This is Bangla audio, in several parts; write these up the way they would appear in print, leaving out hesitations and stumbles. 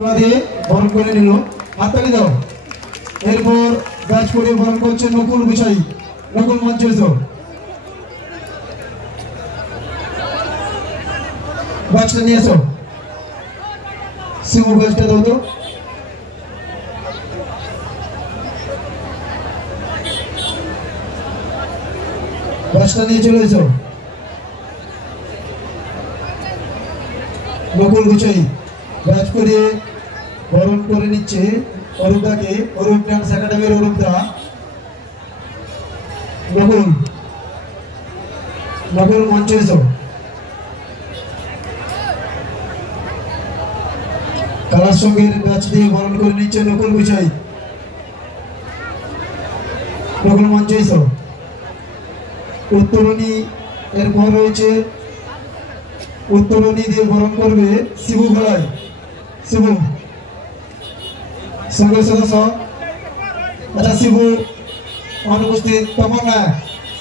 বরণ করে নিল, হাততালি দাও। এরপর ব্যাচ করে বরণ করছে নকুল বিষয়। নকুল মঞ্চে এসো, ব্যাচটা নিয়ে এসো। শিবু ব্যাচটা দাও তো। ব্যাচটা নিয়ে চলে এসো। নকুল বিষয় ব্যাচ করে বরণ করে নিচ্ছে অরূপদাকে, অরূপ ডান্স একাডেমির অরূপদা। নকুল নকুল মঞ্চে এসো। কালার সঙ্গের ব্যাচ দিয়ে বরণ করে নিচ্ছে নকুল বিষয়। নকুল মঞ্চে এসো। উত্তরণী এরপর রয়েছে, উত্তরণী দিয়ে বরণ করবে শিবু গলায়। শিবু সঙ্গে সদস্য, আচ্ছা শিবু অনুপস্থিত। তপন নায়ক,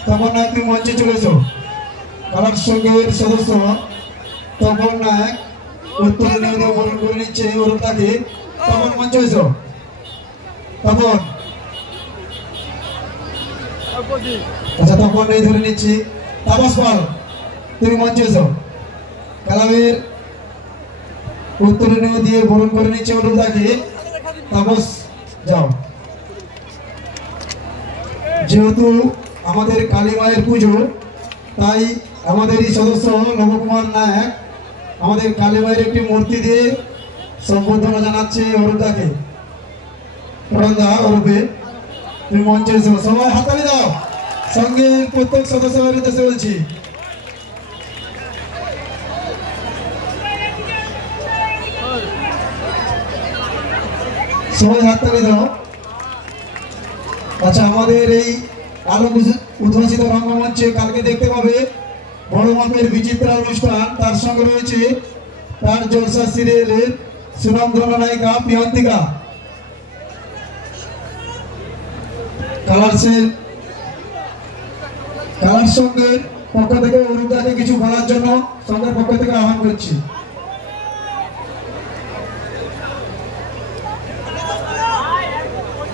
তপন নায়ক তুমি মঞ্চে চলে এসো। কালার সঙ্গের সদস্য তপন নায়ক উত্তরণী দিয়ে বরণ করে নিচ্ছে অরূপদাকে। তপন মঞ্চে এসো। তপন, আচ্ছা তপন এই ধরে নিচ্ছি। তাপস পাল তুমি মঞ্চে এসো। কালামের উত্তরণীয় দিয়ে বরণ করে নিচ্ছে অরূপদাকে। তাপস যাও। যেহেতু আমাদের কালী মায়ের পুজো, তাই আমাদের এই সদস্য নবকুমার নায়ক আমাদের কালী মায়ের একটি মূর্তি দিয়ে সম্বর্ধনা জানাচ্ছে অরূপদাকে। প্রণন্দা অরূপে তুমি মঞ্চে এসো। সবাই হাততালি দাও। সঙ্গে প্রত্যেক সদস্যের উদ্দেশ্যে বলছি, সবাই হাততালি দাও। আচ্ছা আমাদের এই আলোক উদ্ভাসিত রঙ্গমঞ্চে কালকে দেখতে পাবে বড় মাপের বিচিত্রা অনুষ্ঠান। তার সঙ্গে রয়েছে তার জলসা সিরিয়ালের সুনামধন্য নায়িকা প্রিয়ন্তিকা। কালার সঙ্গের পক্ষ থেকে অরূপদাকে কিছু বলার জন্য সঙ্গের পক্ষ থেকে আহ্বান করছি।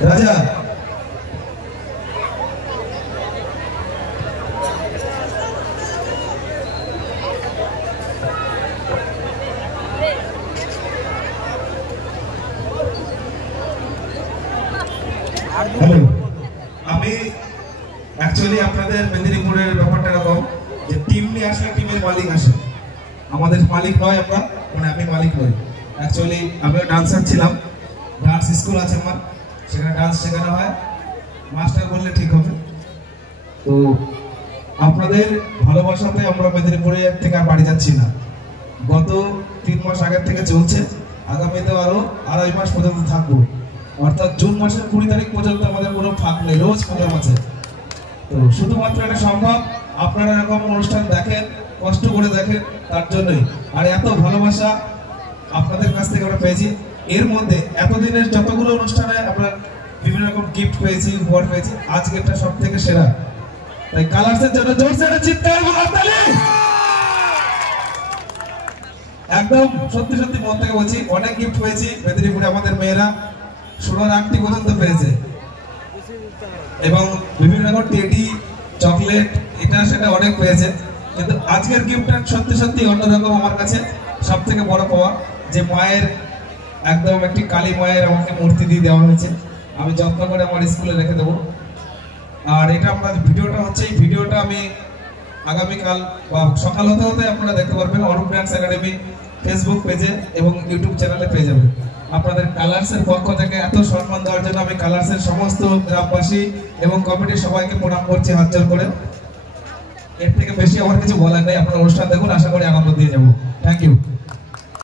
রাজা আমি অ্যাকচুয়ালি আপনাদের মেদিনীপুরের ব্যাপারটা এরকম যে টিম নিয়ে আসলে টিমের মালিক আসে, আমাদের মালিক নয় আমরা, মানে আমি মালিক নই। অ্যাকচুয়ালি আমিও ডান্সার ছিলাম, ডান্স স্কুল আছে আমার, সেখানে ডান্স শেখানো হয়, মাস্টার বললে ঠিক হবে। তো আপনাদের ভালোবাসাতে আমরা মেদিনীপুরে থেকে আর বাড়ি যাচ্ছি না। গত 3 মাস আগের থেকে চলছে, আগামীতে আরো 2.5 মাস পর্যন্ত থাকবো। অর্থাৎ জুন মাসের 20 তারিখ পর্যন্ত আমাদের কোনো ফাঁক নেই, রোজ প্রোগ্রাম আছে। তো শুধুমাত্র এটা সম্ভব আপনারা এরকম অনুষ্ঠান দেখেন, কষ্ট করে দেখেন, তার জন্যই। আর এত ভালোবাসা আপনাদের কাছ থেকে আমরা পেয়েছি। এর মধ্যে এতদিনের যতগুলো অনুষ্ঠানে আমরা বিভিন্ন রকম গিফট পেয়েছি, উপহার পেয়েছি, আজকে এটা সব থেকে সেরা। তাই কালার্সের জন্য জোরসে একটা চিৎকার এবং হাততালি। একদম সত্যি সত্যি মন থেকে বলছি, অনেক গিফট পেয়েছি মেদিনীপুরে। আমাদের মেয়েরা সোনার আংটি পর্যন্ত পেয়েছে এবং বিভিন্ন রকম টেডি, চকলেট, এটা সেটা অনেক পেয়েছে। কিন্তু আজকের গিফটটা সত্যি সত্যি অন্যরকম আমার কাছে সব থেকে বড় পাওয়া, যে মায়ের একদম একটি কালী মায়ের আমাকে মূর্তি দিয়ে দেওয়া হয়েছে। আমি যত্ন করে আমার স্কুলে রেখে দেবো। আর এটা আপনার ভিডিওটা হচ্ছে, এই ভিডিওটা আমি আগামীকাল বা সকাল হতে হতে আপনারা দেখতে পারবেন অরূপ ডান্স একাডেমি ফেসবুক পেজে এবং ইউটিউব চ্যানেলে পেয়ে যাবেন। আপনাদের কালার্সের পক্ষ থেকে এত সম্মান দেওয়ার জন্য আমি কালার্সের সমস্ত গ্রামবাসী এবং কমিটির সবাইকে প্রণাম করছি হাত জোর করে। এর থেকে বেশি আমার কিছু বলার নেই। আপনারা অনুষ্ঠান দেখুন, আশা করি আনন্দ দিয়ে যাবো। Thank you.